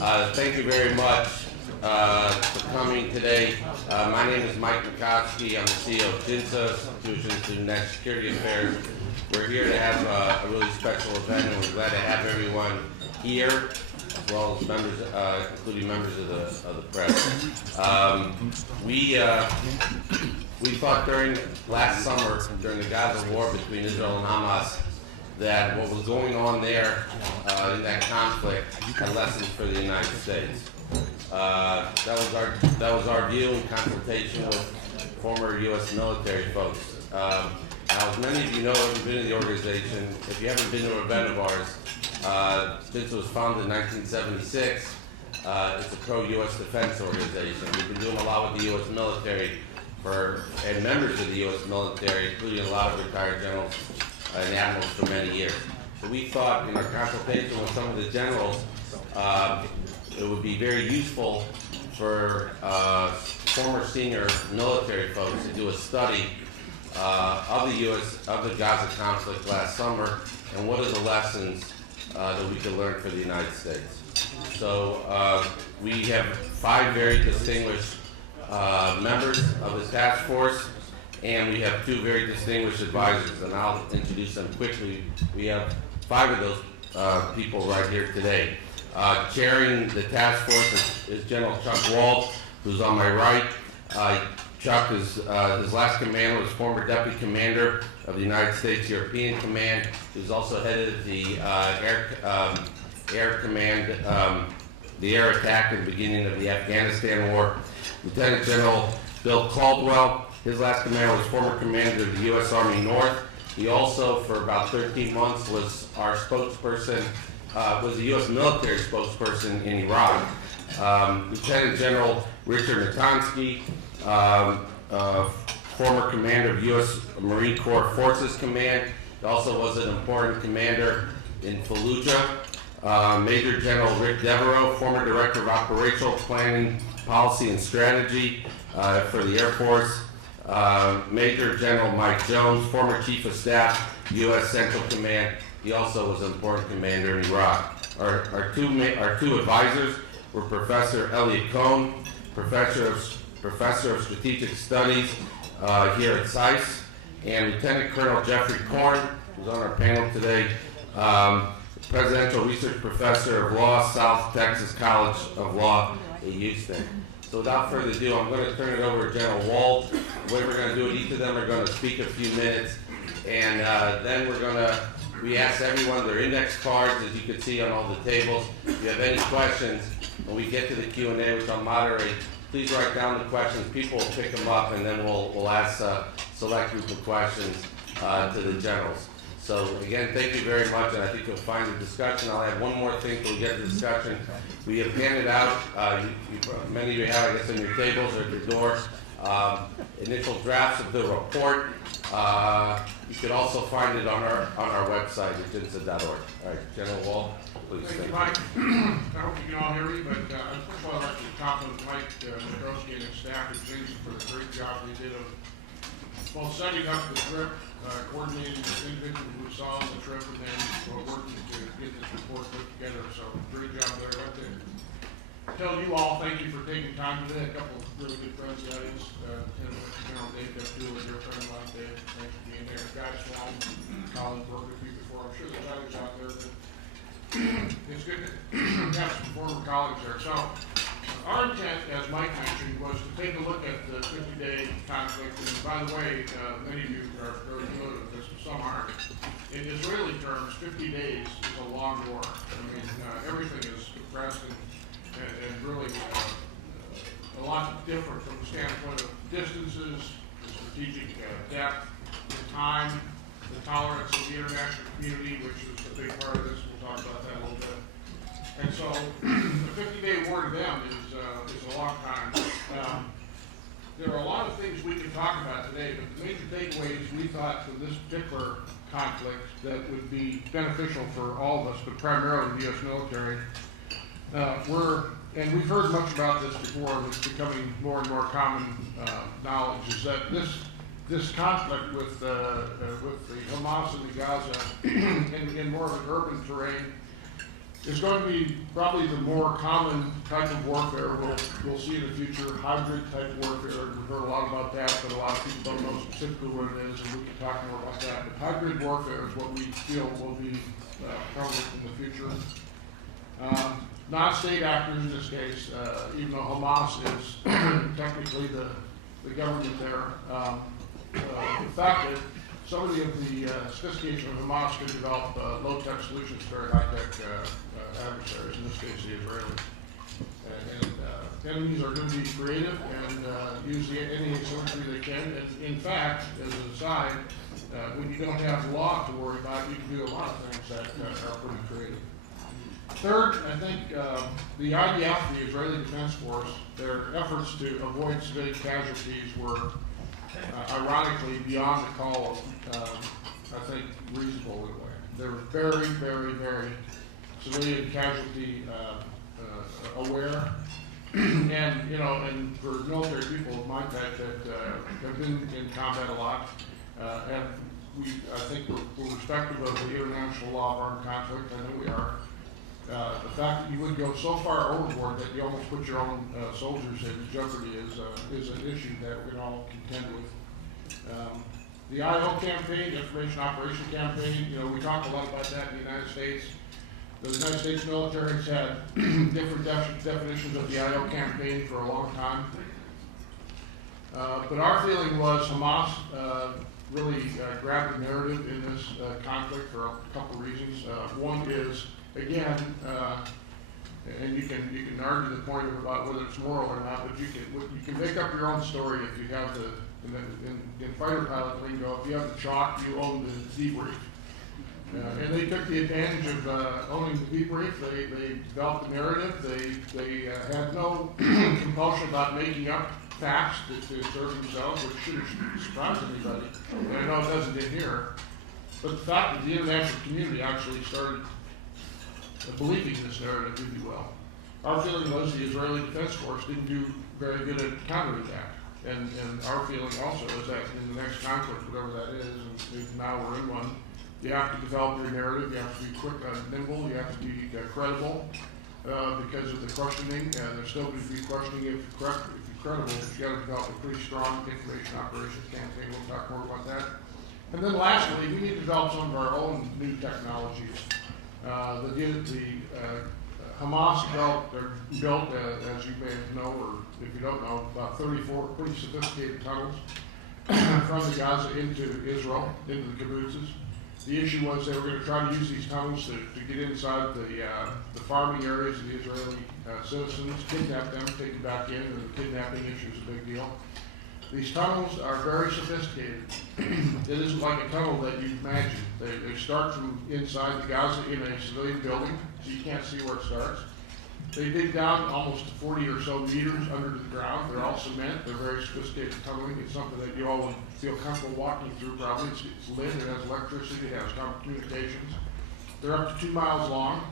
Thank you very much for coming today. My name is Mike Natonski. I'm the CEO of JINSA, Institutions to National Security Affairs. We're here to have a really special event, and we're glad to have everyone here, as well as members, including members of the press. We thought during last summer, during the Gaza war between Israel and Hamas, that what was going on there in that conflict had lessons for the United States. That was our view in consultation with former U.S. military folks. Now, as many of you know, have been in the organization. If you haven't been to an event of ours, since it was founded in 1976, it's a pro-U.S. defense organization. We've been doing a lot with the U.S. military and members of the U.S. military, including a lot of retired generals and admirals for many years. So we thought in our consultation with some of the generals, it would be very useful for former senior military folks to do a study of the Gaza conflict last summer, and what are the lessons that we could learn for the United States. So we have 5 very distinguished members of the task force, and we have 2 very distinguished advisors, and I'll introduce them quickly. We have 5 of those people right here today. Chairing the task force is General Chuck Wald, who's on my right. Chuck is, his last commander was former Deputy Commander of the United States European Command. He's also headed the Air Command, the air attack at the beginning of the Afghanistan War. Lieutenant General Bill Caldwell, his last commander was former commander of the U.S. Army North. He also, for about 13 months, was our spokesperson, was the U.S. military spokesperson in Iraq. Lieutenant General Richard Natonski, former commander of U.S. Marine Corps Forces Command. He also was an important commander in Fallujah. Major General Rick Devereaux, former Director of Operational Planning, Policy and Strategy for the Air Force. Major General Mike Jones, former Chief of Staff, U.S. Central Command. He also was an important commander in Iraq. Our two advisors were Professor Elliot Cohn, Professor of Strategic Studies here at SAIS, and Lieutenant Colonel Jeffrey Korn, who's on our panel today, Presidential Research Professor of Law, South Texas College of Law at Houston. So without further ado, I'm going to turn it over to General Wald. The way we're going to do it, each of them are going to speak a few minutes, and then we ask everyone their index cards, as you can see on all the tables. If you have any questions, when we get to the Q&A, which I'll moderate, please write down the questions. People will pick them up, and then we'll ask a select group of questions to the generals. So again, thank you very much, and I think you'll find the discussion. I'll add one more thing till we get to the discussion. We have handed out, many of you have, I guess, on your tables or at your door, initial drafts of the report. You could also find it on our website at jinsa.org. All right, General Wald, please. Thank you, Mike. I hope you can all hear me, but first of all, I'd like to compliment Mike Natonski and his staff at JINSA for the great job they did of both setting up the trip, coordinating with individuals who we saw on the trip, and then working to get this report put together. So great job there. I'd like to tell you all thank you for taking time today. A couple of really good friends of that is General Dave Devereaux, a dear friend of mine, Dave. Thanks for being there. Guys, Wald, Colin worked with you before. I'm sure there's others out there, but it's good to have some former colleagues there. So our intent, as Mike mentioned, was to take a look at the 50-day conflict. And by the way, many of you are very familiar with this, but some aren't. In Israeli terms, 50 days is a long war. I mean, everything is compressed and really a lot different from the standpoint of distances, the strategic depth, the time, the tolerance of the international community, which is a big part of this. We'll talk about that a little bit. And so the 50-day war to them is a long time. There are a lot of things we can talk about today, but the major takeaways we thought for this particular conflict that would be beneficial for all of us, but primarily the U.S. military, and we've heard much about this before, and it's becoming more and more common knowledge, is that this conflict with the Hamas and the Gaza in more of an urban terrain is going to be probably the more common type of warfare we'll see in the future, hybrid type warfare. We've heard a lot about that, but a lot of people don't know specifically what it is, and we can talk more about that. But hybrid warfare is what we feel will be prevalent in the future. Non-state actors in this case, even though Hamas is technically the government there, the fact that somebody of the sophistication of Hamas could develop low-tech solutions for very high-tech adversaries, in this case the Israelis. And enemies are going to be creative and use any asymmetry they can. And in fact, as an aside, when you don't have law to worry about, you can do a lot of things that are pretty creative. Third, I think the IDF, the Israeli Defense Force, their efforts to avoid civilian casualties were ironically beyond the call of, I think, reasonable in a way. They were very, very, very civilian casualty aware. And, you know, and for military people of my type that have been in combat a lot, and I think we're respectful of the international law of armed conflict. I know we are. The fact that you would go so far overboard that you almost put your own soldiers in jeopardy is an issue that we can all contend with. The IO campaign, Information Operation Campaign, you know, we talk a lot about that in the United States. The United States military has had different definitions of the IO campaign for a long time. But our feeling was Hamas really grabbed the narrative in this conflict for a couple reasons. One is, again, and you can argue the point about whether it's moral or not, but you can make up your own story if you have in fighter pilot lingo, if you have the chalk, you own the debrief. And they took the advantage of owning the debrief. They developed the narrative. They had no compulsion about making up facts to serve themselves, which shouldn't surprise anybody. And I know it doesn't in here. But the fact that the international community actually started believing this narrative, if you will. Our feeling was the Israeli Defense Force didn't do very good at countering that. And our feeling also is that in the next conflict, whatever that is, and now we're in one, you have to develop your narrative, you have to be quick and nimble, you have to be credible because of the questioning. There's still going to be questioning if you're credible, but you got to develop a pretty strong information operations campaign. We'll talk more about that. And then lastly, we need to develop some of our own new technologies. Hamas built, as you may know, or if you don't know, about 34 pretty sophisticated tunnels from the Gaza into Israel, into the kibbutzes. The issue was they were going to try to use these tunnels to get inside the farming areas of the Israeli citizens, kidnap them, take them back in, and the kidnapping issue is a big deal. These tunnels are very sophisticated. It isn't like a tunnel that you imagine. They start from inside the Gaza in a civilian building, so you can't see where it starts. They dig down almost 40 or so meters under the ground. They're all cement. They're very sophisticated tunneling. It's something that you all would feel comfortable walking through probably. It's lit, it has electricity, it has communications. They're up to 2 miles long,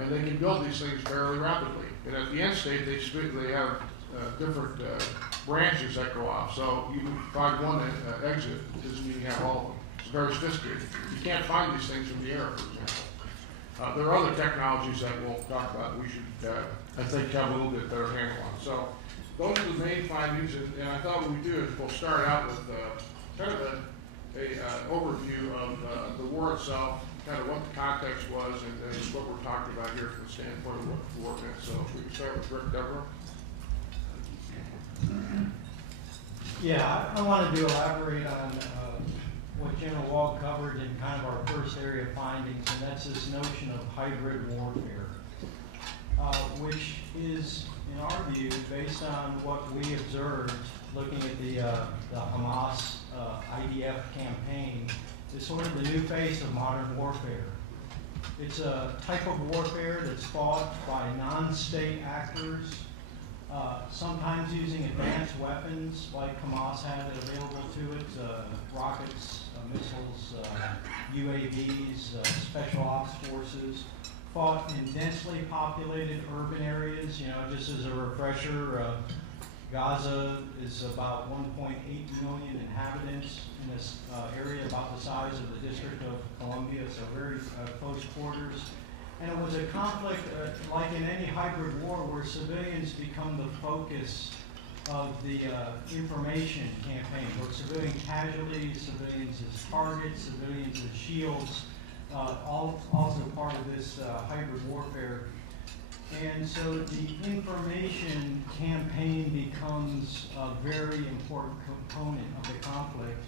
and they can build these things fairly rapidly. And at the end state, they have different branches that go off. So you find one exit, doesn't mean you have all of them. It's very sophisticated. You can't find these things from the air, for example. There are other technologies that we'll talk about that we should, I think, have a little bit better handle on. So those are the main findings, and I thought what we'd do is we'll start out with kind of an overview of the war itself, kind of what the context was, and what we're talking about here from the standpoint of what the war meant. So if we can start with Rick Devereaux. Yeah, I wanted to elaborate on what General Wald covered in kind of our first area of findings, and that's this notion of hybrid warfare, which is, in our view, based on what we observed looking at the Hamas IDF campaign, is sort of the new face of modern warfare. It's a type of warfare that's fought by non-state actors, sometimes using advanced weapons like Hamas had available to it, rockets, missiles, UAVs, special ops forces, fought in densely populated urban areas. You know, just as a refresher, Gaza is about 1.8 million inhabitants in this area about the size of the District of Columbia, so very close quarters. And it was a conflict, like in any hybrid war, where civilians become the focus of the information campaign, where civilian casualties, civilians as targets, civilians as shields, also part of this hybrid warfare. And so the information campaign becomes a very important component of the conflict.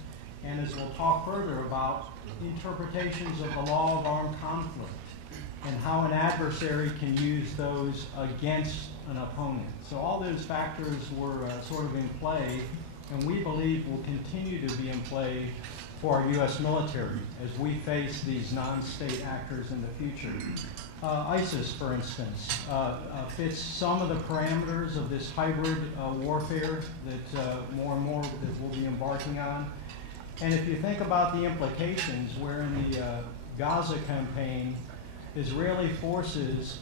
And as we'll talk further about, interpretations of the law of armed conflict and how an adversary can use those against an opponent. So all those factors were sort of in play, and we believe will continue to be in play for our U.S. military as we face these non-state actors in the future. ISIS, for instance, fits some of the parameters of this hybrid warfare that more and more that we'll be embarking on. And if you think about the implications, where in the Gaza campaign, Israeli forces,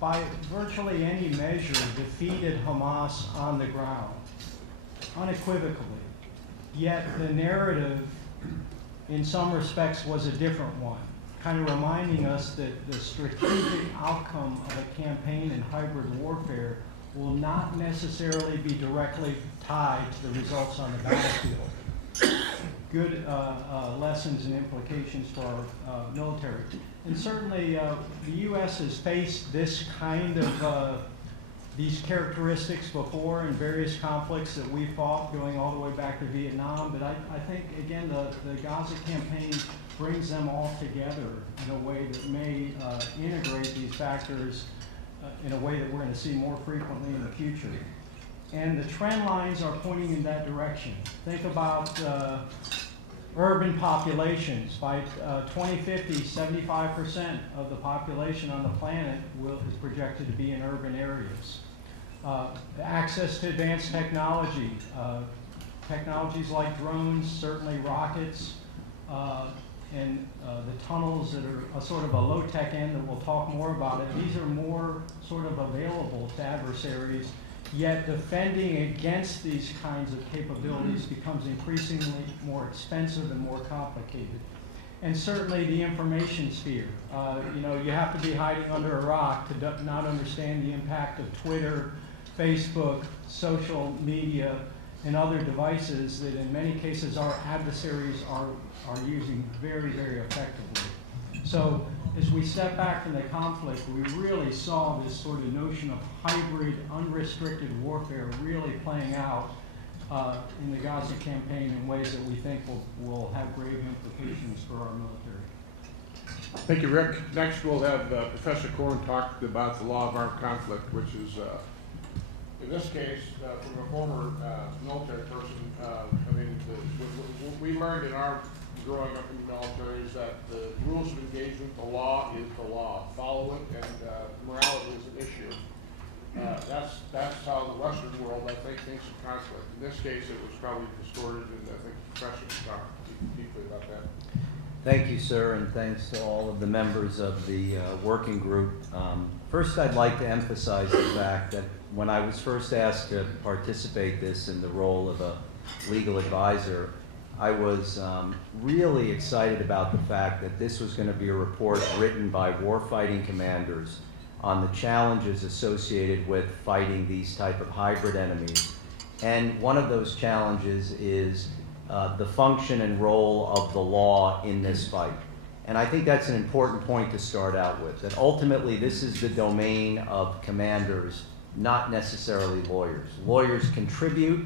by virtually any measure, defeated Hamas on the ground, unequivocally. Yet the narrative, in some respects, was a different one, kind of reminding us that the strategic outcome of a campaign in hybrid warfare will not necessarily be directly tied to the results on the battlefield. Good lessons and implications for our military. And certainly the U.S. has faced this kind of, these characteristics before in various conflicts that we fought going all the way back to Vietnam. But I think, again, the Gaza campaign brings them all together in a way that may integrate these factors in a way that we're going to see more frequently in the future. And the trend lines are pointing in that direction. Think about urban populations. By 2050, 75% of the population on the planet is projected to be in urban areas. Access to advanced technology, technologies like drones, certainly rockets, and the tunnels that are a sort of a low-tech end that we'll talk more about it. These are more sort of available to adversaries. Yet defending against these kinds of capabilities becomes increasingly more expensive and more complicated. And certainly the information sphere. You have to be hiding under a rock to not understand the impact of Twitter, Facebook, social media, and other devices that in many cases our adversaries are using very, very effectively. So as we step back from the conflict, we really saw this sort of notion of hybrid, unrestricted warfare really playing out in the Gaza campaign in ways that we think will have grave implications for our military. Thank you, Rick. Next, we'll have Professor Korn talk about the law of armed conflict, which is, in this case, from a former military person. We learned in our growing up in the military is that the rules of engagement, the law is the law. Follow it, and morality is an issue. That's how the Western world, I think, thinks of conflict. In this case, it was probably distorted, and I think the professor can talk deeply about that. Thank you, sir, and thanks to all of the members of the working group. First, I'd like to emphasize the fact that when I was first asked to participate in the role of a legal advisor, I was really excited about the fact that this was going to be a report written by warfighting commanders on the challenges associated with fighting these type of hybrid enemies. And one of those challenges is the function and role of the law in this fight. And I think that's an important point to start out with, that ultimately this is the domain of commanders, not necessarily lawyers. Lawyers contribute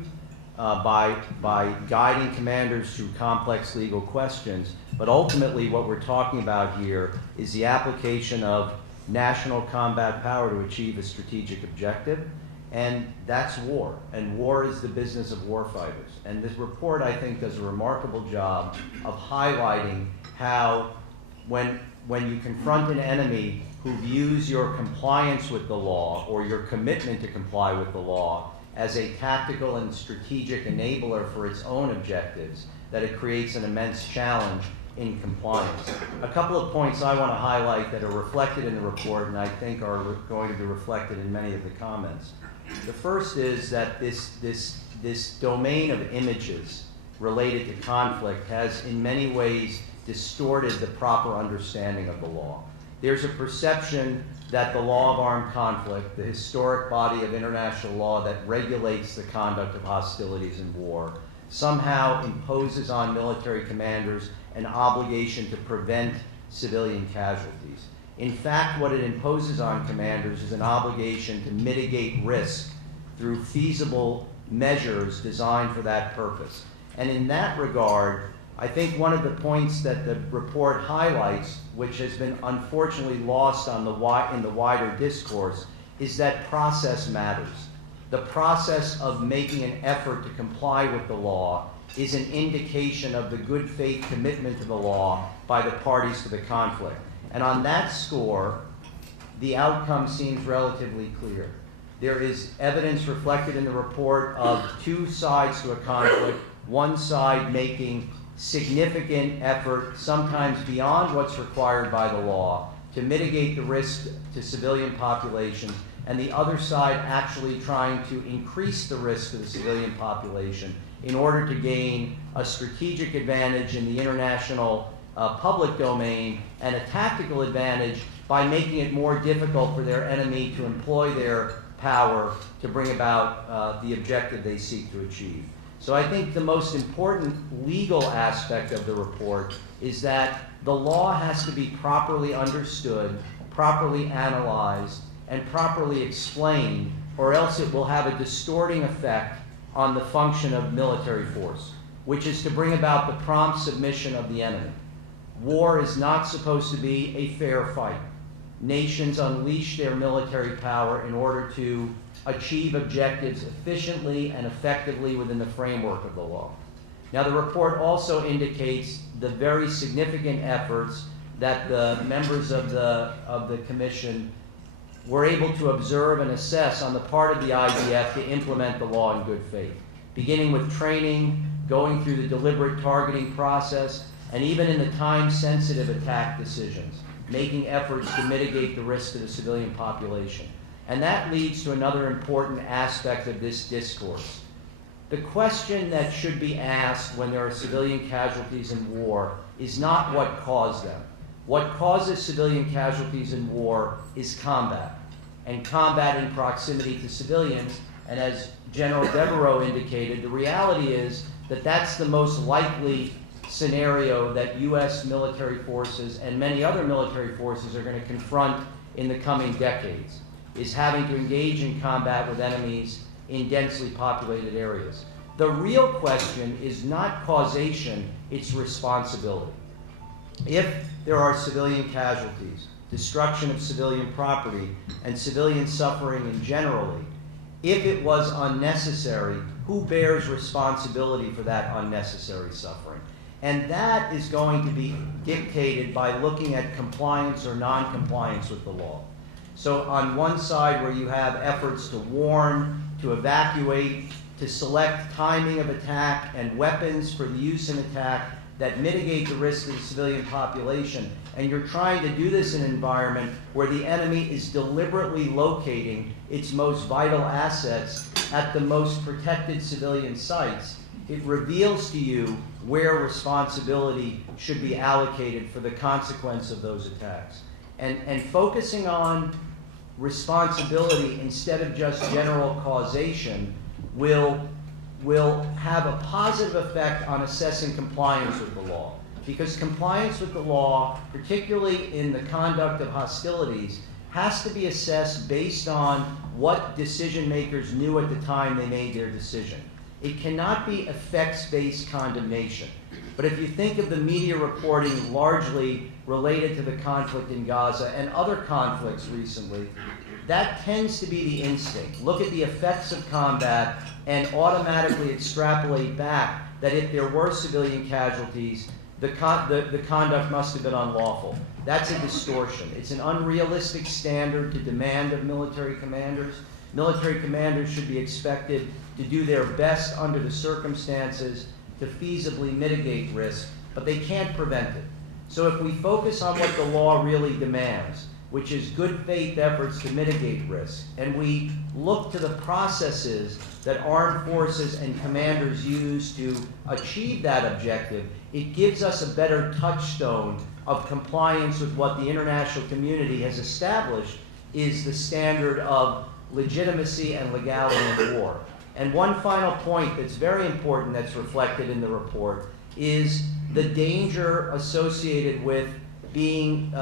by guiding commanders through complex legal questions, but ultimately what we're talking about here is the application of national combat power to achieve a strategic objective, and that's war, and war is the business of warfighters. And this report, I think, does a remarkable job of highlighting how when you confront an enemy who views your compliance with the law or your commitment to comply with the law as a tactical and strategic enabler for its own objectives, that it creates an immense challenge in compliance. A couple of points I want to highlight that are reflected in the report and I think are going to be reflected in many of the comments. The first is that this domain of images related to conflict has in many ways distorted the proper understanding of the law. there's a perception that the law of armed conflict, the historic body of international law that regulates the conduct of hostilities and war, somehow imposes on military commanders an obligation to prevent civilian casualties. In fact, what it imposes on commanders is an obligation to mitigate risk through feasible measures designed for that purpose. And in that regard, I think one of the points that the report highlights, which has been unfortunately lost on in the wider discourse, is that process matters. The process of making an effort to comply with the law is an indication of the good faith commitment to the law by the parties to the conflict. And on that score, the outcome seems relatively clear. There is evidence reflected in the report of two sides to a conflict, one side making significant effort, sometimes beyond what's required by the law, to mitigate the risk to civilian populations, and the other side actually trying to increase the risk to the civilian population in order to gain a strategic advantage in the international public domain and a tactical advantage by making it more difficult for their enemy to employ their power to bring about the objective they seek to achieve. So I think the most important legal aspect of the report is that the law has to be properly understood, properly analyzed, and properly explained, or else it will have a distorting effect on the function of military force, which is to bring about the prompt submission of the enemy. War is not supposed to be a fair fight. Nations unleash their military power in order to achieve objectives efficiently and effectively within the framework of the law. Now, the report also indicates the very significant efforts that the members of the Commission were able to observe and assess on the part of the IDF to implement the law in good faith, beginning with training, going through the deliberate targeting process, and even in the time-sensitive attack decisions, making efforts to mitigate the risk to the civilian population. And that leads to another important aspect of this discourse. The question that should be asked when there are civilian casualties in war is not what caused them. What causes civilian casualties in war is combat, and combat in proximity to civilians. And as General Devereaux indicated, the reality is that that's the most likely scenario that U.S. military forces and many other military forces are going to confront in the coming decades, is having to engage in combat with enemies in densely populated areas. The real question is not causation, it's responsibility. If there are civilian casualties, destruction of civilian property, and civilian suffering in generally, if it was unnecessary, who bears responsibility for that unnecessary suffering? And that is going to be dictated by looking at compliance or non-compliance with the law. So on one side, where you have efforts to warn, to evacuate, to select timing of attack and weapons for the use in attack that mitigate the risk of the civilian population, and you're trying to do this in an environment where the enemy is deliberately locating its most vital assets at the most protected civilian sites, it reveals to you where responsibility should be allocated for the consequence of those attacks. And focusing on responsibility instead of just general causation will have a positive effect on assessing compliance with the law. Because compliance with the law, particularly in the conduct of hostilities, has to be assessed based on what decision makers knew at the time they made their decision. It cannot be effects-based condemnation. But if you think of the media reporting largely related to the conflict in Gaza and other conflicts recently, that tends to be the instinct. Look at the effects of combat and automatically extrapolate back that if there were civilian casualties, the conduct must have been unlawful. That's a distortion. It's an unrealistic standard to demand of military commanders. Military commanders should be expected to do their best under the circumstances to feasibly mitigate risk, but they can't prevent it. So if we focus on what the law really demands, which is good faith efforts to mitigate risk, and we look to the processes that armed forces and commanders use to achieve that objective, it gives us a better touchstone of compliance with what the international community has established is the standard of legitimacy and legality in war. And one final point that's very important that's reflected in the report is the danger associated with being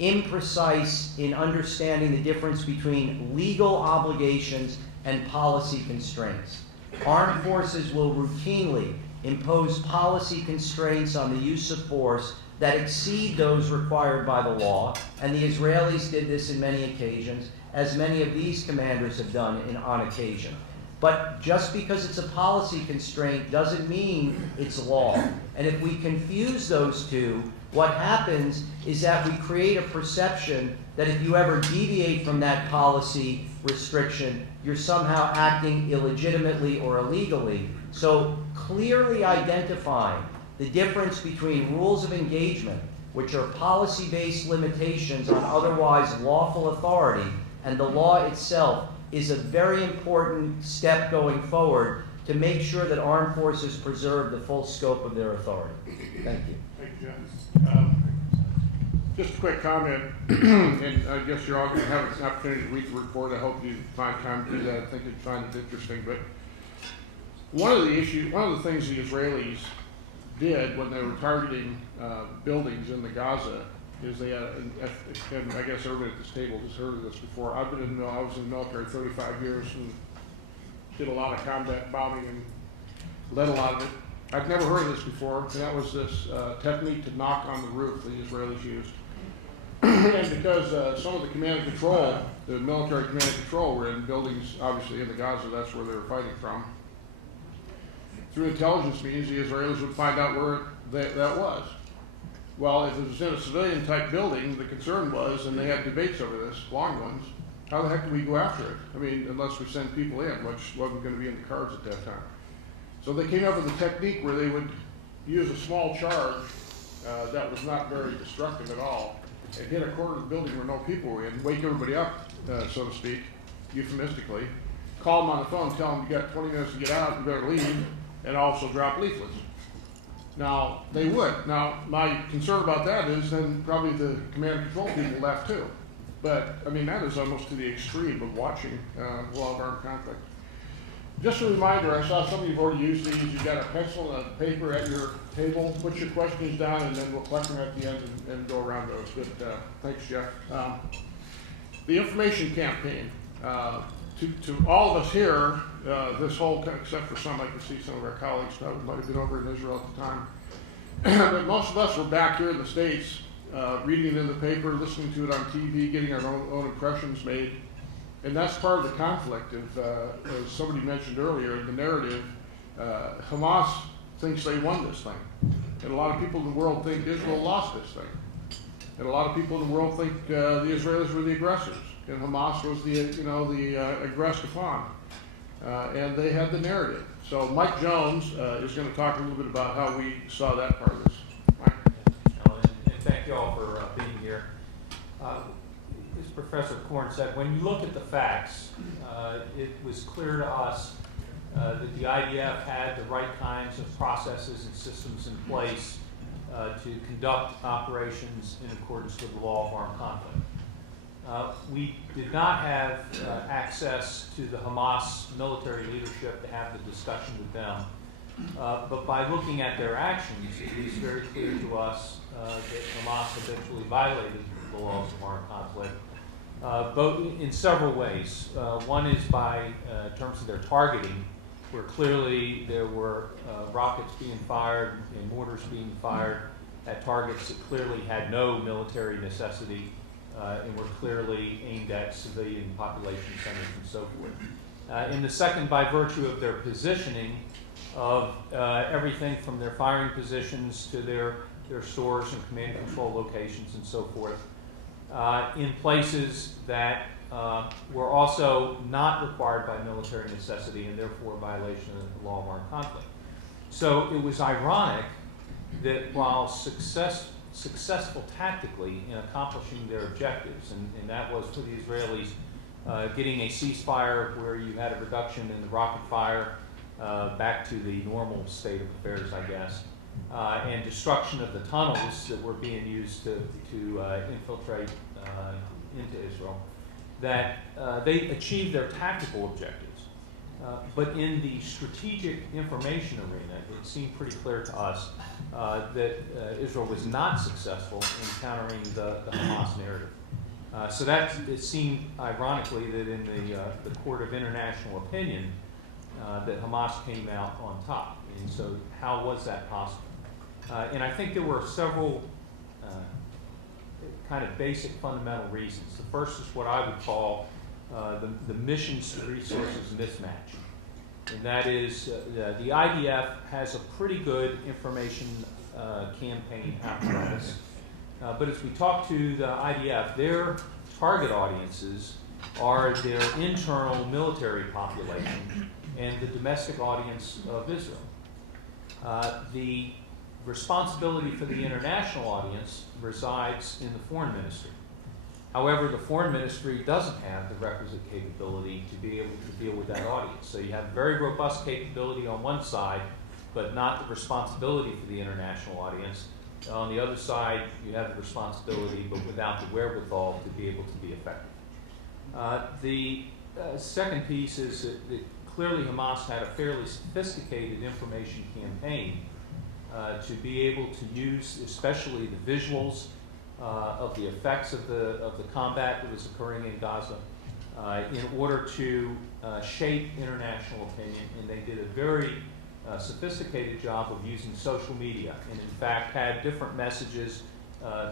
imprecise in understanding the difference between legal obligations and policy constraints. Armed forces will routinely impose policy constraints on the use of force that exceed those required by the law, and the Israelis did this in many occasions, as many of these commanders have done on occasion. But just because it's a policy constraint doesn't mean it's law. And if we confuse those two, what happens is that we create a perception that if you ever deviate from that policy restriction, you're somehow acting illegitimately or illegally. So clearly identifying the difference between rules of engagement, which are policy-based limitations on otherwise lawful authority, and the law itself, is a very important step going forward to make sure that armed forces preserve the full scope of their authority. Thank you. Thank you, Jeff. Just a quick comment, and I guess you're all going to have an opportunity to read the report. I hope you find time to do that. I think you'd find it interesting. But one of the things the Israelis did when they were targeting buildings in the Gaza is they had, and I guess everybody at this table has heard of this before. I was in the military 35 years and did a lot of combat bombing and led a lot of it. I've never heard of this before, and that was this technique to knock on the roof the Israelis used. And because some of the command and control, the military command and control were in buildings, obviously in the Gaza, that's where they were fighting from. Through intelligence means, the Israelis would find out where that was. Well, if it was in a civilian type building, the concern was, and they had debates over this, long ones, how the heck do we go after it? I mean, unless we send people in, which wasn't going to be in the cards at that time. So they came up with a technique where they would use a small charge that was not very destructive at all, and hit a corner of the building where no people were in, wake everybody up, so to speak, euphemistically, call them on the phone, tell them you got 20 minutes to get out, you better leave, and also drop leaflets. Now, they would. Now, my concern about that is then probably the command and control people left too. But, I mean, that is almost to the extreme of watching a lot of armed conflict. Just a reminder, I saw some of you have already used these. You've got a pencil and a paper at your table. Put your questions down, and then we'll collect them at the end and go around those. But thanks, Jeff. The information campaign. To all of us here, this whole, except for some, I can see some of our colleagues probably might have been over in Israel at the time. But most of us were back here in the States, reading it in the paper, listening to it on TV, getting our own impressions made. And that's part of the conflict. As somebody mentioned earlier, the narrative, Hamas thinks they won this thing. And a lot of people in the world think Israel lost this thing. And a lot of people in the world think the Israelis were the aggressors. And Hamas was the aggressed upon. And they had the narrative. So Mike Jones is going to talk a little bit about how we saw that part of this. Mike. And thank you all for being here. As Professor Korn said, when you look at the facts, it was clear to us that the IDF had the right kinds of processes and systems in place to conduct operations in accordance with the law of armed conflict. We did not have access to the Hamas military leadership to have the discussion with them. But by looking at their actions, it was very clear to us that Hamas habitually violated the laws of armed conflict, both in several ways. One is by terms of their targeting, where clearly there were rockets being fired and mortars being fired at targets that clearly had no military necessity and were clearly aimed at civilian population centers and so forth. And the second, by virtue of their positioning of everything from their firing positions to their stores and command and control locations and so forth, in places that were also not required by military necessity and therefore a violation of the law of armed conflict. So it was ironic that while successful tactically in accomplishing their objectives, and that was for the Israelis getting a ceasefire where you had a reduction in the rocket fire back to the normal state of affairs, I guess, and destruction of the tunnels that were being used to infiltrate into Israel, that they achieved their tactical objectives. But in the strategic information arena, it seemed pretty clear to us that Israel was not successful in countering the Hamas narrative. So that it seemed ironically that in the court of international opinion that Hamas came out on top. And so how was that possible? And I think there were several kind of basic fundamental reasons. The first is what I would call the missions to resources mismatch. And that is the IDF has a pretty good information campaign apparatus. But as we talk to the IDF, their target audiences are their internal military population and the domestic audience of Israel. The responsibility for the international audience resides in the foreign ministry. However, the foreign ministry doesn't have the requisite capability to be able to deal with that audience. So you have very robust capability on one side, but not the responsibility for the international audience. On the other side, you have the responsibility, but without the wherewithal to be able to be effective. The second piece is that clearly Hamas had a fairly sophisticated information campaign to be able to use, especially the visuals of the effects of the combat that was occurring in Gaza, in order to shape international opinion, and they did a very sophisticated job of using social media, and in fact had different messages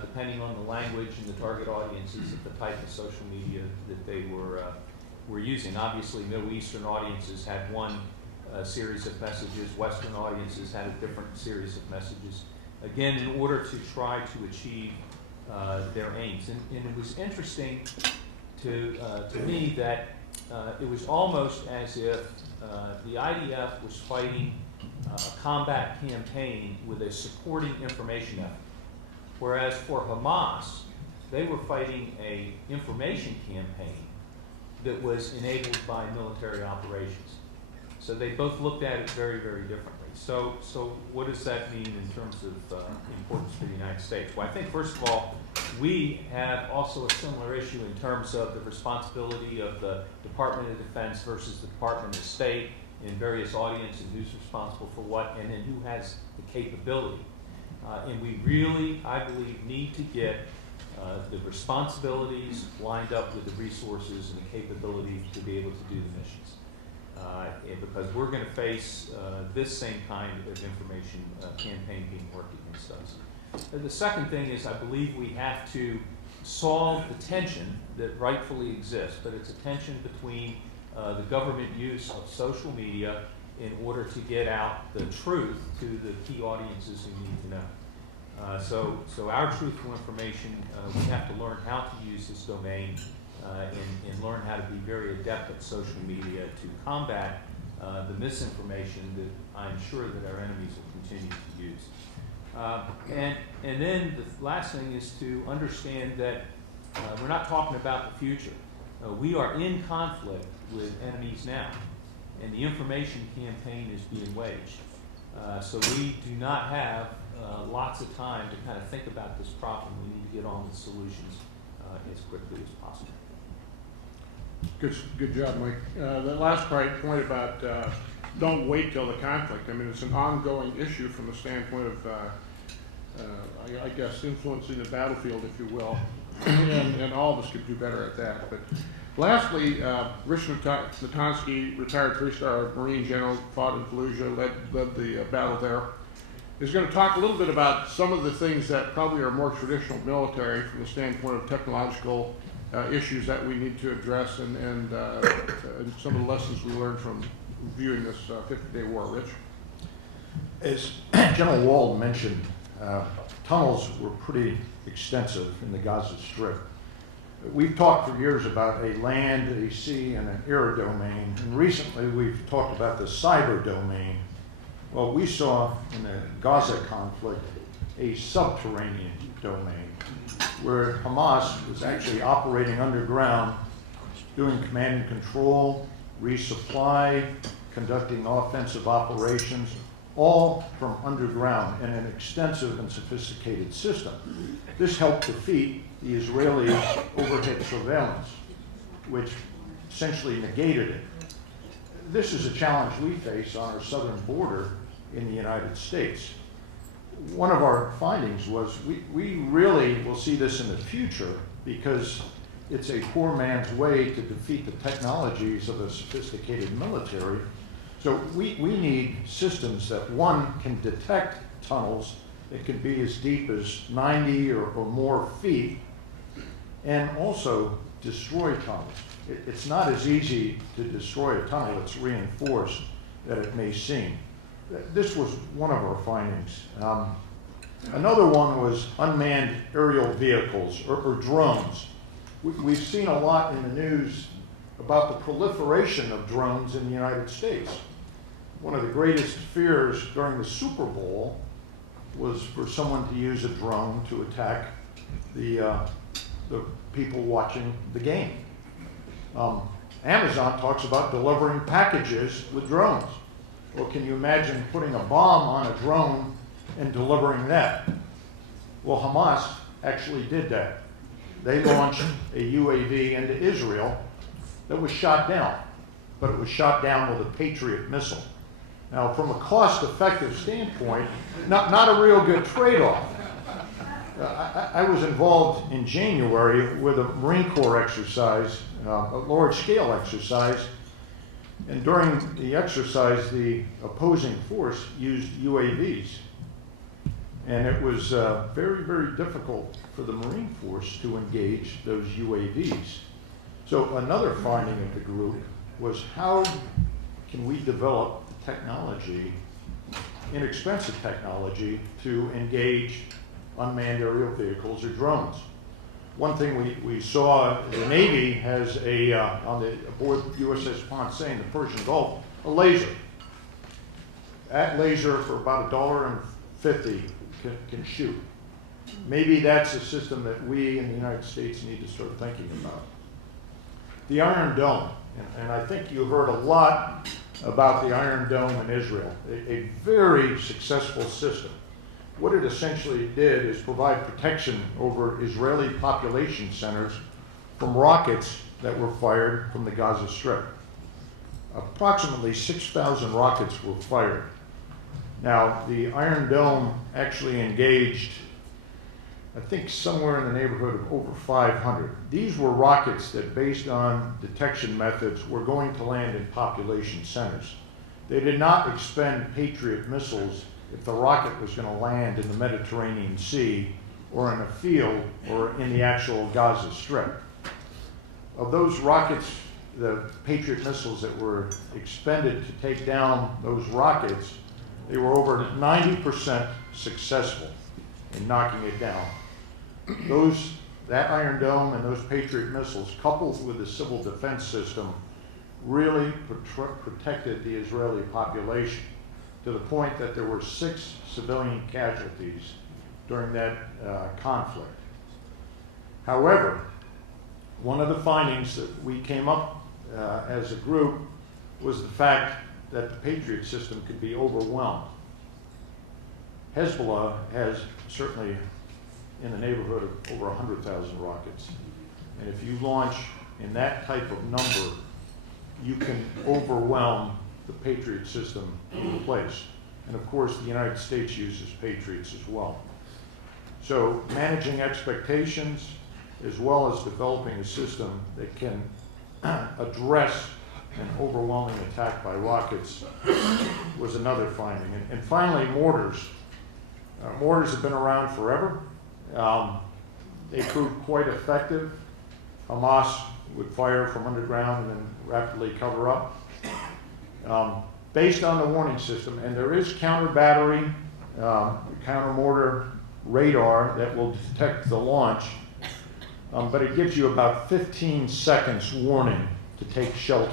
depending on the language and the target audiences of the type of social media that they were using. Obviously, Middle Eastern audiences had one series of messages. Western audiences had a different series of messages. Again, in order to try to achieve their aims. And it was interesting to me that it was almost as if the IDF was fighting a combat campaign with a supporting information effort. Whereas for Hamas, they were fighting an information campaign that was enabled by military operations. So they both looked at it very, very differently. So what does that mean in terms of importance for the United States? Well, I think first of all, we have also a similar issue in terms of the responsibility of the Department of Defense versus the Department of State in various audiences, who's responsible for what, and then who has the capability. And we really, I believe, need to get the responsibilities lined up with the resources and the capability to be able to do the missions. Because we're going to face this same kind of information campaign being worked against us. And the second thing is I believe we have to solve the tension that rightfully exists, but it's a tension between the government use of social media in order to get out the truth to the key audiences who need to know. So our truthful information, we have to learn how to use this domain and learn how to be very adept at social media to combat the misinformation that I'm sure that our enemies will continue to use. And then the last thing is to understand that we're not talking about the future. We are in conflict with enemies now, and the information campaign is being waged. So we do not have lots of time to kind of think about this problem. We need to get on with solutions as quickly as possible. Good job, Mike. The last point about don't wait till the conflict. I mean, it's an ongoing issue from the standpoint of, I guess, influencing the battlefield, if you will, and all of us could do better at that. But lastly, Richard Natonski, retired 3-star Marine general, fought in Fallujah, led the battle there, is going to talk a little bit about some of the things that probably are more traditional military from the standpoint of technological issues that we need to address and some of the lessons we learned from viewing this 50-day war. Rich? As General Wald mentioned, tunnels were pretty extensive in the Gaza Strip. We've talked for years about a land, a sea, and an air domain, and recently we've talked about the cyber domain. Well, we saw in the Gaza conflict a subterranean domain where Hamas was actually operating underground, doing command and control, resupply, conducting offensive operations, all from underground in an extensive and sophisticated system. This helped defeat the Israeli overhead surveillance, which essentially negated it. This is a challenge we face on our southern border in the United States. One of our findings was we really will see this in the future because it's a poor man's way to defeat the technologies of a sophisticated military. So we need systems that, one, can detect tunnels that can be as deep as 90 or more feet, and also destroy tunnels. It's not as easy to destroy a tunnel that's reinforced that it may seem. This was one of our findings. Another one was unmanned aerial vehicles or drones. We've seen a lot in the news about the proliferation of drones in the United States. One of the greatest fears during the Super Bowl was for someone to use a drone to attack the people watching the game. Amazon talks about delivering packages with drones. Well, can you imagine putting a bomb on a drone and delivering that? Well, Hamas actually did that. They launched a UAV into Israel that was shot down, but it was shot down with a Patriot missile. Now, from a cost-effective standpoint, not a real good trade-off. I was involved in January with a Marine Corps exercise, a large-scale exercise, and during the exercise, the opposing force used UAVs. And it was very, very difficult for the Marine Force to engage those UAVs. So another finding of the group was how can we develop technology, inexpensive technology, to engage unmanned aerial vehicles or drones. One thing we saw, the Navy has aboard USS Ponce in the Persian Gulf, a laser. That laser for about $1.50 can shoot. Maybe that's a system that we in the United States need to start thinking about. The Iron Dome, and I think you heard a lot about the Iron Dome in Israel, a very successful system. What it essentially did is provide protection over Israeli population centers from rockets that were fired from the Gaza Strip. Approximately 6,000 rockets were fired. Now, the Iron Dome actually engaged, I think, somewhere in the neighborhood of over 500. These were rockets that, based on detection methods, were going to land in population centers. They did not expend Patriot missiles if the rocket was going to land in the Mediterranean Sea or in a field or in the actual Gaza Strip. Of those rockets, the Patriot missiles that were expended to take down those rockets, they were over 90% successful in knocking it down. That Iron Dome and those Patriot missiles, coupled with the civil defense system, really protected the Israeli population to the point that there were 6 civilian casualties during that conflict. However, one of the findings that we came up as a group was the fact that the Patriot system could be overwhelmed. Hezbollah has certainly in the neighborhood of over 100,000 rockets. And if you launch in that type of number, you can overwhelm the Patriot system in place. And of course, the United States uses Patriots as well. So managing expectations, as well as developing a system that can address an overwhelming attack by rockets, was another finding. And finally, mortars. Mortars have been around forever. They proved quite effective. Hamas would fire from underground and then rapidly cover up. Based on the warning system, and there is counter-battery, counter-mortar radar that will detect the launch, but it gives you about 15 seconds warning to take shelter.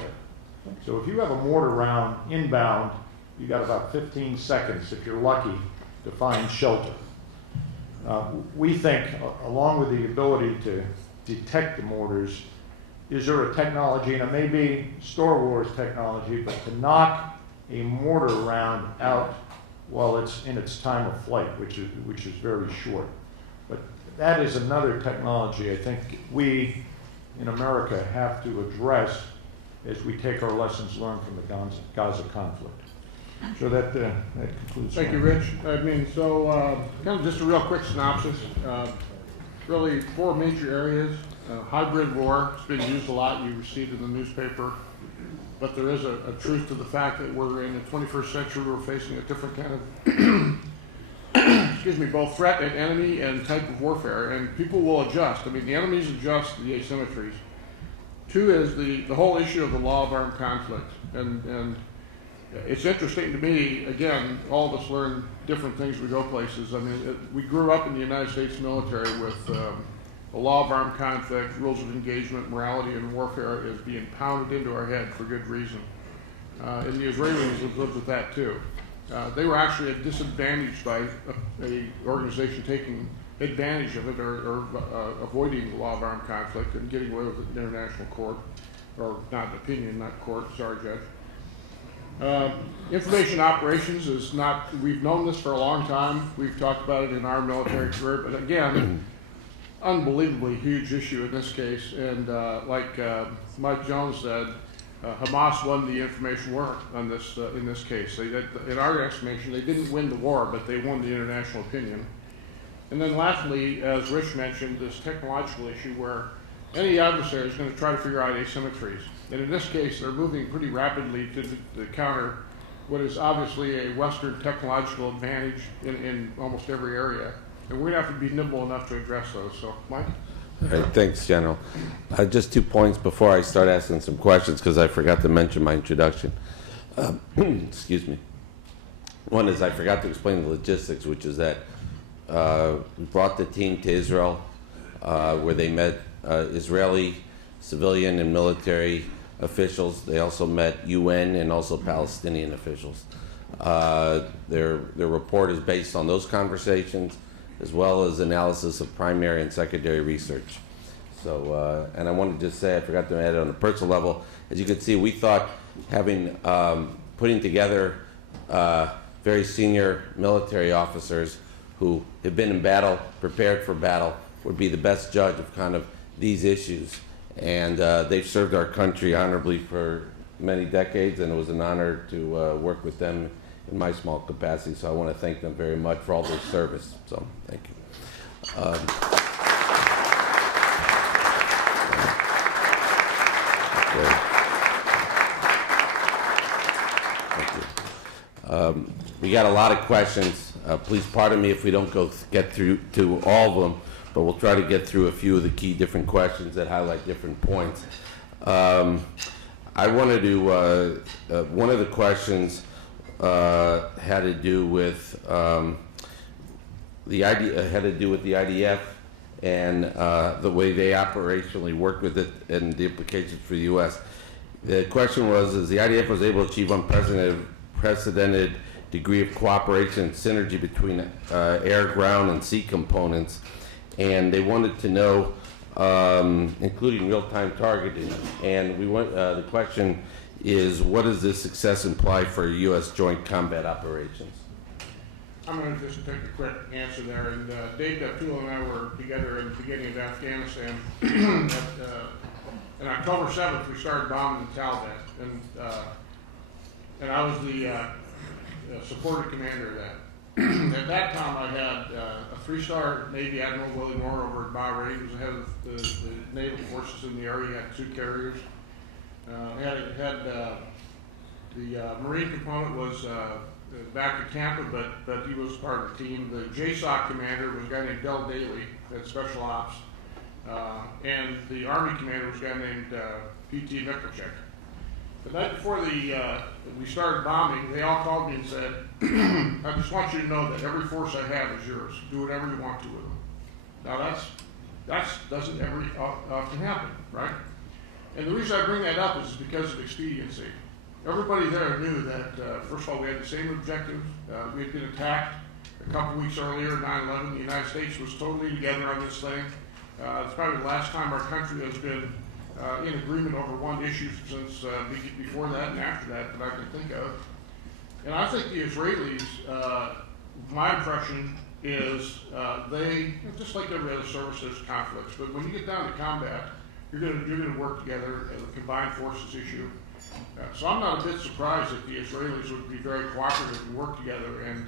So if you have a mortar round inbound, you got about 15 seconds, if you're lucky, to find shelter. We think, along with the ability to detect the mortars, is there a technology, and it may be Star Wars technology, but to knock a mortar round out while it's in its time of flight, which is very short. But that is another technology I think we in America have to address as we take our lessons learned from the Gaza conflict. So that concludes. Thank you, Rich. I mean, so kind of just a real quick synopsis. Really 4 major areas. Hybrid war, it's been used a lot, you received in the newspaper. But there is a truth to the fact that we're in the 21st century, we're facing a different kind of, excuse me, both threat and enemy and type of warfare, and people will adjust. I mean, the enemies adjust to the asymmetries. 2 is the whole issue of the law of armed conflict. And it's interesting to me, again, all of us learn different things as we go places. I mean, we grew up in the United States military with the law of armed conflict, rules of engagement, morality, and warfare is being pounded into our head for good reason. And the Israelis have lived with that too. They were actually disadvantaged by a organization taking advantage of it or avoiding the law of armed conflict and getting away with it in international court, or not opinion, not court, sorry, Judge. Information operations is not, we've known this for a long time. We've talked about it in our military career, but again, unbelievably huge issue in this case. And like Mike Jones said, Hamas won the information war on this in this case. In our estimation, they didn't win the war, but they won the international opinion. And then lastly, as Rich mentioned, this technological issue where any adversary is going to try to figure out asymmetries. And in this case, they're moving pretty rapidly to counter what is obviously a Western technological advantage in almost every area. And we're going to have to be nimble enough to address those. So, Mike? All right, thanks, General. Just 2 points before I start asking some questions, because I forgot to mention my introduction. Excuse me. One is I forgot to explain the logistics, which is that we brought the team to Israel, where they met Israeli civilian and military officials. They also met UN and also Palestinian officials. Their report is based on those conversations, as well as analysis of primary and secondary research. So, and I wanted to just say, I forgot to add it on a personal level. As you can see, we thought having, putting together very senior military officers who have been in battle, prepared for battle, would be the best judge of kind of these issues. And they've served our country honorably for many decades, and it was an honor to work with them in my small capacity, so I want to thank them very much for all their service. So, thank you. Thank you. We got a lot of questions. Please pardon me if we don't get through to all of them, but we'll try to get through a few of the key different questions that highlight different points. I wanted to, one of the questions had to do with the IDF and the way they operationally work with it and the implications for the U.S. The question was, is the IDF was able to achieve unprecedented degree of cooperation and synergy between air, ground, and sea components, and they wanted to know, including real-time targeting. And the question is, what does this success imply for U.S. joint combat operations? I'm going to just take a quick answer there. And Dave Deptula and I were together in the beginning of Afghanistan. On October 7th, we started bombing the Taliban. And I was the supported commander of that. At that time, I had a 3-star Navy Admiral Willie Moore over at Bahrain. He was the head of the naval forces in the area. He had 2 carriers. The Marine component was back at Tampa, but he was part of the team. The JSOC commander was a guy named Del Daly at Special Ops, and the Army commander was a guy named P.T. Mikulchek. The night before we started bombing, they all called me and said, I just want you to know that every force I have is yours. Do whatever you want to with them. Now that doesn't ever often happen, right? And the reason I bring that up is because of expediency. Everybody there knew that, first of all, we had the same objective. We had been attacked a couple weeks earlier, 9/11. The United States was totally together on this thing. It's probably the last time our country has been in agreement over one issue since before that and after that I can think of. And I think the Israelis, my impression is they, just like every other service, there's conflicts, but when you get down to combat, you're gonna work together as a combined forces issue. So I'm not a bit surprised that the Israelis would be very cooperative and work together and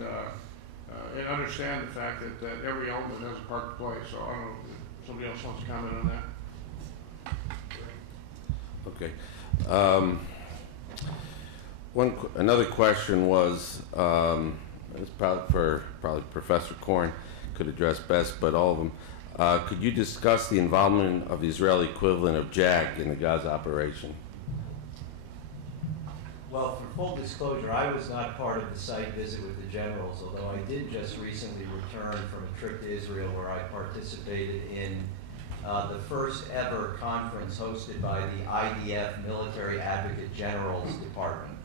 understand the fact that every element has a part to play. So I don't know if somebody else wants to comment on that. Okay. Another question was, it's probably Professor Korn could address best, but all of them. Could you discuss the involvement of the Israeli equivalent of JAG in the Gaza operation? Well, for full disclosure, I was not part of the site visit with the generals, although I did just recently return from a trip to Israel where I participated in the first ever conference hosted by the IDF Military Advocate General's Department.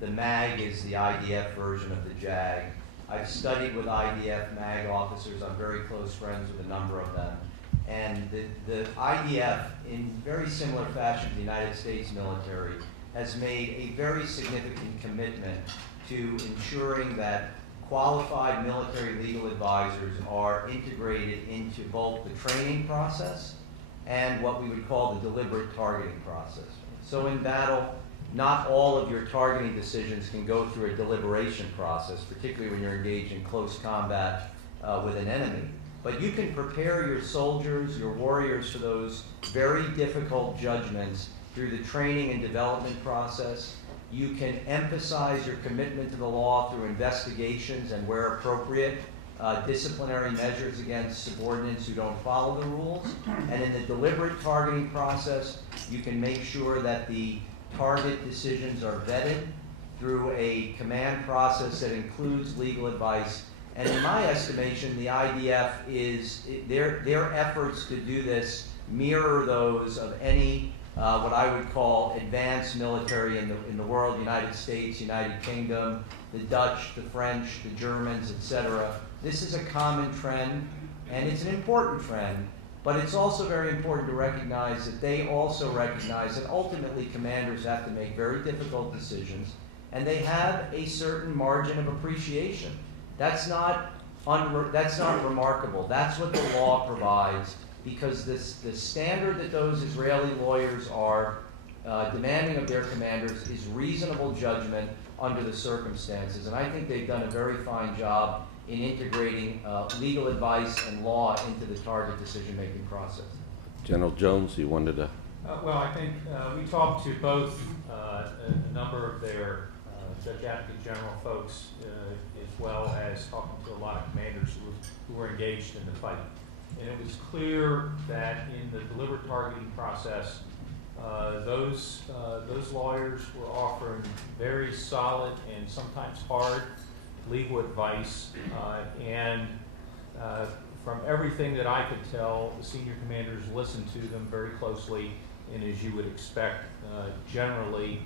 The MAG is the IDF version of the JAG. I've studied with IDF MAG officers. I'm very close friends with a number of them. And the IDF, in very similar fashion to the United States military, has made a very significant commitment to ensuring that qualified military legal advisors are integrated into both the training process and what we would call the deliberate targeting process. So in battle, not all of your targeting decisions can go through a deliberation process, particularly when you're engaged in close combat with an enemy. But you can prepare your soldiers, your warriors for those very difficult judgments through the training and development process. You can emphasize your commitment to the law through investigations and, where appropriate, disciplinary measures against subordinates who don't follow the rules. And in the deliberate targeting process, you can make sure that the target decisions are vetted through a command process that includes legal advice. And in my estimation, the IDF their efforts to do this mirror those of any what I would call advanced military in the world: United States, United Kingdom, the Dutch, the French, the Germans, etc. This is a common trend, and it's an important trend, but it's also very important to recognize that they also recognize that ultimately commanders have to make very difficult decisions, and they have a certain margin of appreciation. That's not remarkable. That's what the law provides, because the standard that those Israeli lawyers are demanding of their commanders is reasonable judgment under the circumstances. And I think they've done a very fine job in integrating legal advice and law into the target decision-making process. General Jones, you wanted to... Well, I think we talked to both a number of their Judge Advocate General folks, as well as talking to a lot of commanders who were engaged in the fight. And it was clear that in the deliberate targeting process, those lawyers were offering very solid and sometimes hard legal advice, and from everything that I could tell, the senior commanders listened to them very closely, and as you would expect, generally,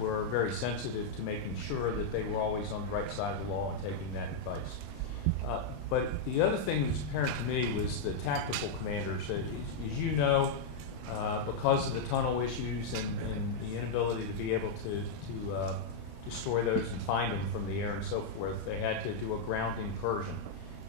were very sensitive to making sure that they were always on the right side of the law and taking that advice. But the other thing that was apparent to me was the tactical commanders. As you know, because of the tunnel issues and the inability to be able to destroy those and find them from the air and so forth, they had to do a ground incursion.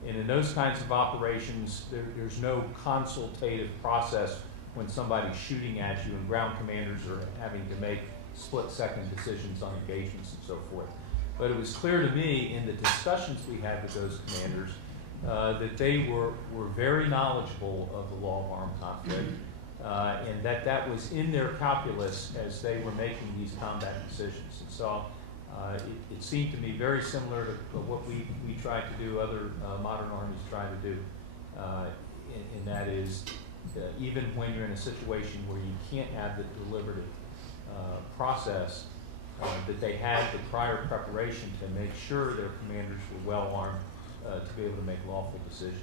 And in those kinds of operations, there's no consultative process when somebody's shooting at you, and ground commanders are having to make split-second decisions on engagements and so forth. But it was clear to me in the discussions we had with those commanders that they were very knowledgeable of the law of armed conflict, and that was in their calculus as they were making these combat decisions. And so it seemed to me very similar to what we tried to do, other modern armies try to do, and that is even when you're in a situation where you can't have the deliberative process, that they had the prior preparation to make sure their commanders were well armed to be able to make lawful decisions.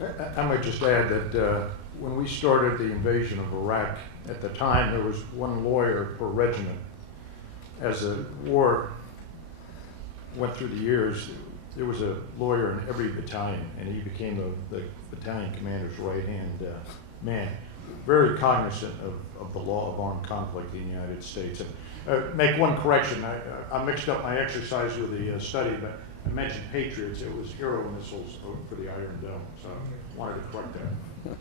Okay. I might just add that when we started the invasion of Iraq, at the time there was one lawyer per regiment. As the war went through the years, there was a lawyer in every battalion, and he became the battalion commander's right-hand man. very cognizant of the law of armed conflict in the United States. And make one correction, I mixed up my exercise with the study, but I mentioned Patriots, it was Hero missiles for the Iron Dome, so I wanted to correct that.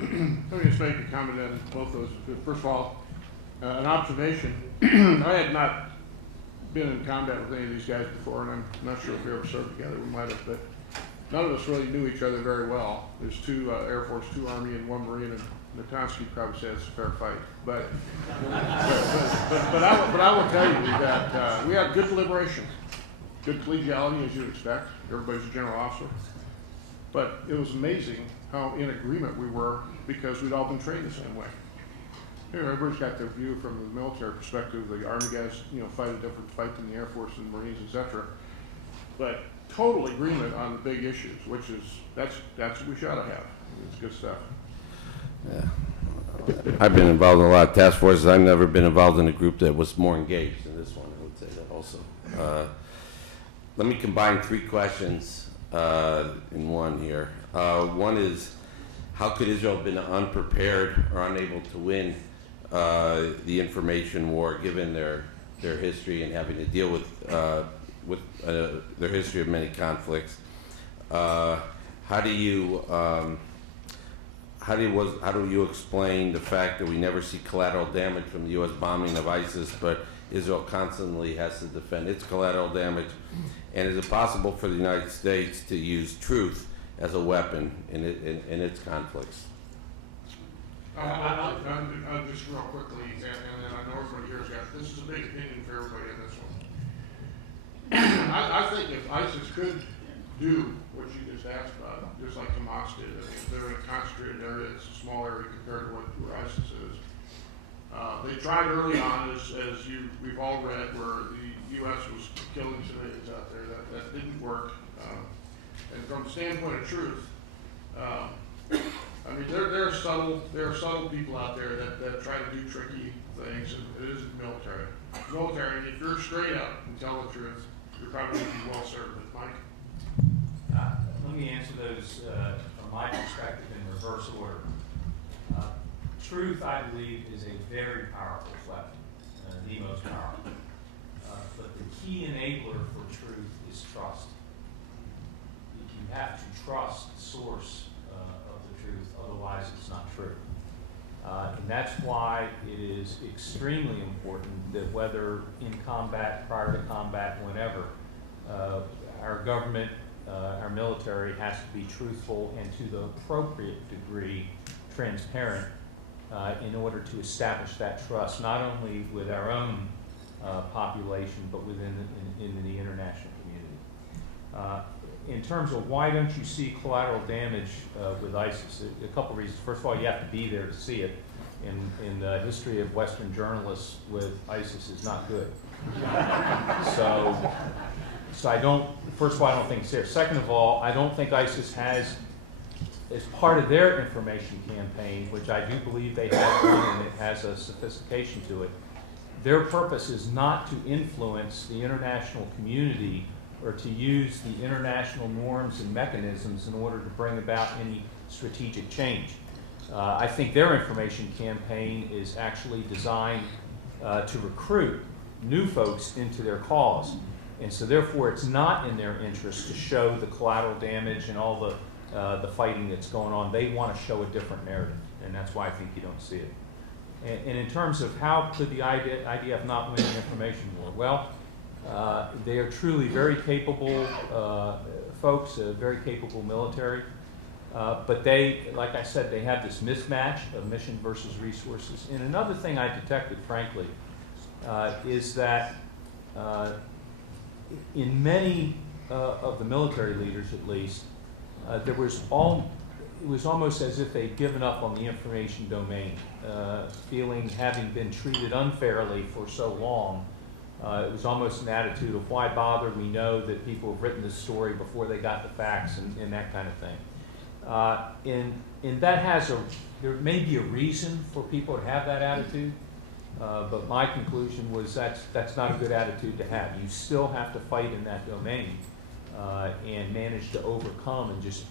Let me just make a comment on both those. First of all, an observation. I had not been in combat with any of these guys before, and I'm not sure if we ever served together. We might have, but none of us really knew each other very well. There's 2 Air Force, 2 Army, and 1 Marine, and Natonski probably said it's a fair fight. But I will tell you that we had good deliberation, good collegiality, as you'd expect. Everybody's a general officer. But it was amazing how in agreement we were because we'd all been trained the same way. You know, everybody's got their view from the military perspective. The Army guys, you know, fight a different fight than the Air Force and Marines, etc. But total agreement on the big issues, which is that's what we should have. It's good stuff. Yeah. I've been involved in a lot of task forces. I've never been involved in a group that was more engaged than this one. I would say that also. Let me combine 3 questions in one here. One is, how could Israel have been unprepared or unable to win the information war, given their history and having to deal with their history of many conflicts? How do you explain the fact that we never see collateral damage from the U.S. bombing of ISIS, but Israel constantly has to defend its collateral damage? And is it possible for the United States to use truth as a weapon in its conflicts? Just real quickly, and then I know everybody here's got, this is a big opinion for everybody in this one. I think if ISIS could do what you just asked about, just like Hamas did, I mean, if they're in a concentrated area, it's a small area compared to where ISIS is. They tried early on, as we've all read, where the U.S. was killing civilians out there. That didn't work. And from the standpoint of truth, I mean, there are subtle people out there that try to do tricky things, and it isn't military. Military, if you're straight up and tell the truth, you're probably going to be well served. But Mike? Let me answer those from my perspective in reverse order. Truth, I believe, is a very powerful weapon, the most powerful. But the key enabler for truth is trust. You have to trust the source of the truth, otherwise it's not true. And that's why it is extremely important that whether in combat, prior to combat, whenever, our government, our military has to be truthful and to the appropriate degree transparent in order to establish that trust, not only with our own population, but within the international community. In terms of why don't you see collateral damage with ISIS, a couple reasons. First of all, you have to be there to see it. In the history of Western journalists with ISIS is not good. So I don't, first of all, I don't think it's there. Second of all, I don't think ISIS has, as part of their information campaign, which I do believe they have one and it has a sophistication to it, their purpose is not to influence the international community or to use the international norms and mechanisms in order to bring about any strategic change. I think their information campaign is actually designed to recruit new folks into their cause. And so therefore it's not in their interest to show the collateral damage and all the fighting that's going on. They want to show a different narrative, and that's why I think you don't see it. And in terms of how could the IDF not win the information war? Well, they are truly very capable folks, very capable military. But they, like I said, they have this mismatch of mission versus resources. And another thing I detected, frankly, is that in many of the military leaders, at least, it was almost as if they'd given up on the information domain, feeling having been treated unfairly for so long. It was almost an attitude of why bother? We know that people have written this story before they got the facts and that kind of thing. And that has there may be a reason for people to have that attitude, but my conclusion was that's not a good attitude to have. You still have to fight in that domain and manage to overcome and just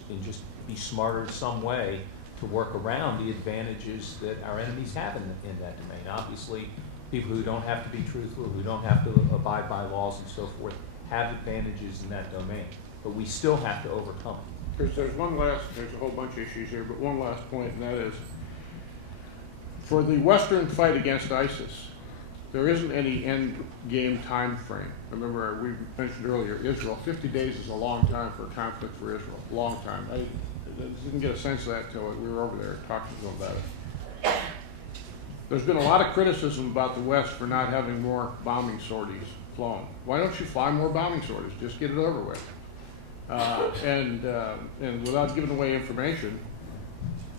be smarter some way to work around the advantages that our enemies have in that domain. Obviously, people who don't have to be truthful, who don't have to abide by laws and so forth, have advantages in that domain. But we still have to overcome them. There's a whole bunch of issues here, but one last point, and that is, for the Western fight against ISIS, there isn't any end game time frame. Remember, we mentioned earlier, Israel, 50 days is a long time for a conflict for Israel, long time. I didn't get a sense of that until we were over there talking to them about it. There's been a lot of criticism about the West for not having more bombing sorties flown. Why don't you fly more bombing sorties? Just get it over with. And without giving away information,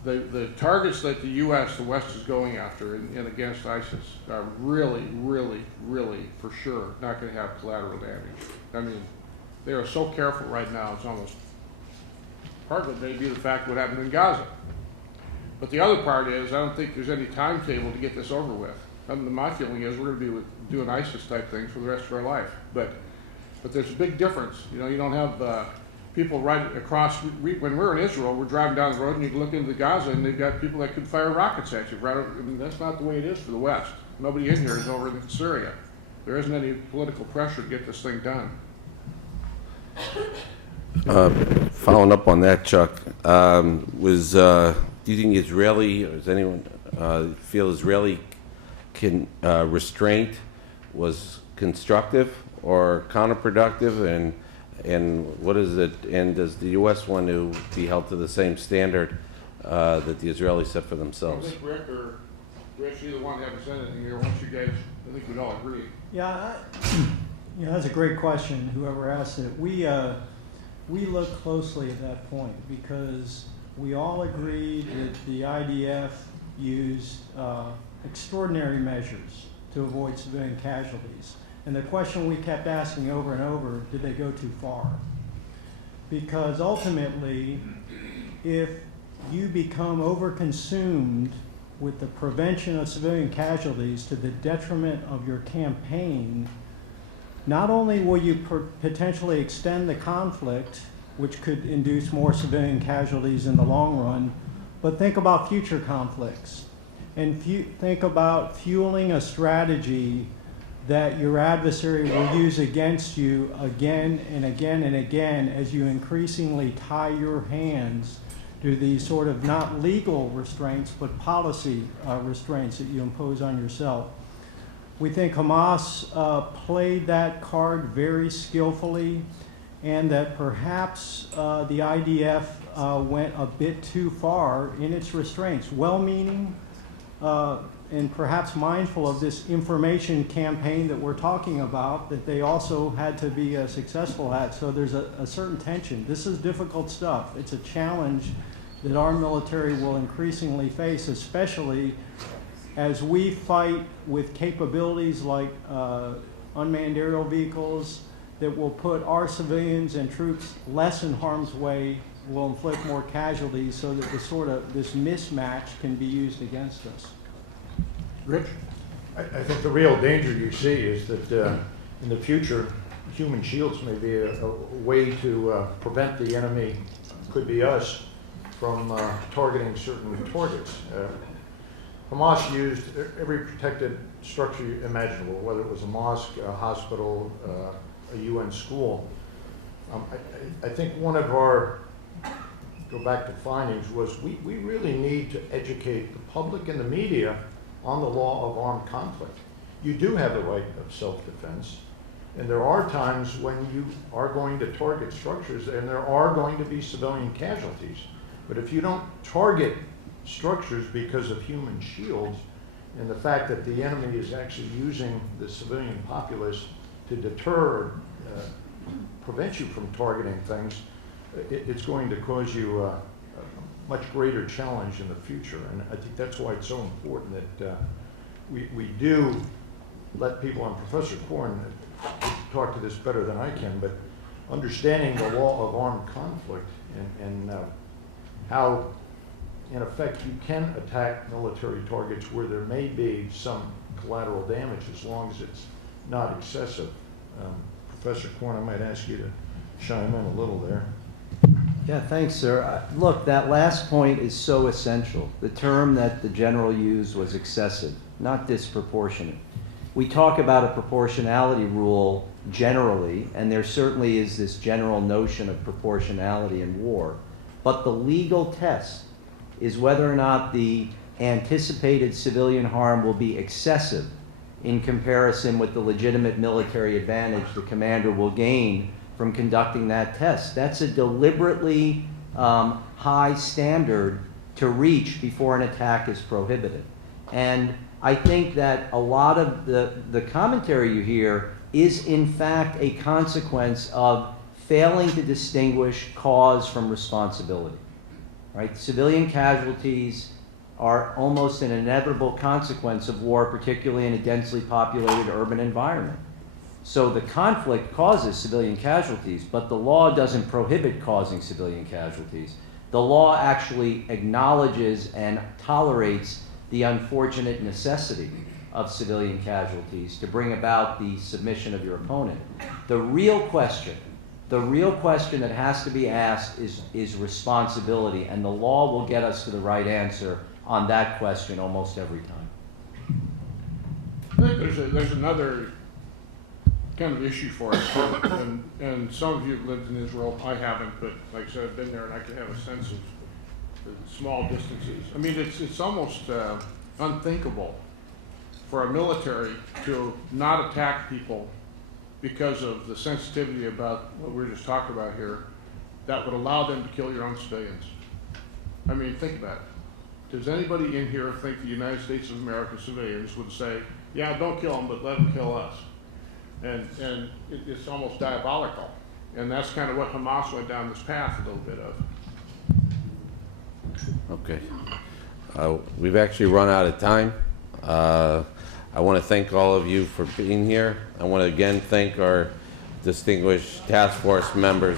the targets that the U.S., the West is going after and against ISIS are really, really, really, for sure, not going to have collateral damage. I mean, they are so careful right now, it's almost, part of it may be the fact of what happened in Gaza. But the other part is, I don't think there's any timetable to get this over with. My feeling is we're going to be doing ISIS-type things for the rest of our life. But there's a big difference. You know, you don't have people right across. When we're in Israel, we're driving down the road and you can look into Gaza and they've got people that could fire rockets at you. Right? I mean, that's not the way it is for the West. Nobody in here is over in Syria. There isn't any political pressure to get this thing done. Following up on that, Chuck, do you think Israeli, or does anyone feel Israeli restraint was constructive or counterproductive, and what is it? And does the U.S. want to be held to the same standard that the Israelis set for themselves? I think Rick or Rich, either one haven't said anything here. Once you guys, I think we'd all agree. Yeah, that's a great question. Whoever asked it, we look closely at that point because we all agreed that the IDF used extraordinary measures to avoid civilian casualties. And the question we kept asking over and over, did they go too far? Because ultimately, if you become overconsumed with the prevention of civilian casualties to the detriment of your campaign, not only will you potentially extend the conflict, which could induce more civilian casualties in the long run, but think about future conflicts. And think about fueling a strategy that your adversary will use against you again and again and again as you increasingly tie your hands to these sort of not legal restraints, but policy restraints that you impose on yourself. We think Hamas played that card very skillfully, and that perhaps the IDF went a bit too far in its restraints, well-meaning and perhaps mindful of this information campaign that we're talking about that they also had to be successful at. So there's a certain tension. This is difficult stuff. It's a challenge that our military will increasingly face, especially as we fight with capabilities like unmanned aerial vehicles that will put our civilians and troops less in harm's way, will inflict more casualties so that this mismatch can be used against us. Rich? I think the real danger you see is that in the future, human shields may be a way to prevent the enemy, could be us, from targeting certain targets. Hamas used every protected structure imaginable, whether it was a mosque, a hospital, a UN school. I think one of our, go back to findings, was we really need to educate the public and the media on the law of armed conflict. You do have the right of self-defense, and there are times when you are going to target structures and there are going to be civilian casualties. But if you don't target structures because of human shields and the fact that the enemy is actually using the civilian populace to deter or prevent you from targeting things, it's going to cause you a much greater challenge in the future. And I think that's why it's so important that we do let people, and Professor Korn talk to this better than I can, but understanding the law of armed conflict and how, in effect, you can attack military targets where there may be some collateral damage as long as it's not excessive. Professor Korn, I might ask you to chime in a little there. Yeah, thanks, sir. Look, that last point is so essential. The term that the general used was excessive, not disproportionate. We talk about a proportionality rule generally, and there certainly is this general notion of proportionality in war, but the legal test is whether or not the anticipated civilian harm will be excessive in comparison with the legitimate military advantage the commander will gain from conducting that test. That's a deliberately high standard to reach before an attack is prohibited. And I think that a lot of the commentary you hear is in fact a consequence of failing to distinguish cause from responsibility, right? Civilian casualties are almost an inevitable consequence of war, particularly in a densely populated urban environment. So the conflict causes civilian casualties, but the law doesn't prohibit causing civilian casualties. The law actually acknowledges and tolerates the unfortunate necessity of civilian casualties to bring about the submission of your opponent. The real question that has to be asked is responsibility, and the law will get us to the right answer on that question almost every time. I think there's another kind of issue for us, and some of you have lived in Israel. I haven't, but like I said, I've been there, and I can have a sense of the small distances. I mean, it's almost unthinkable for a military to not attack people because of the sensitivity about what we were just talking about here, that would allow them to kill your own civilians. I mean, think about it. Does anybody in here think the United States of America civilians would say, yeah, don't kill them, but let them kill us? And it's almost diabolical. And that's kind of what Hamas went down this path a little bit of. Okay. We've actually run out of time. I want to thank all of you for being here. I want to again thank our distinguished task force members.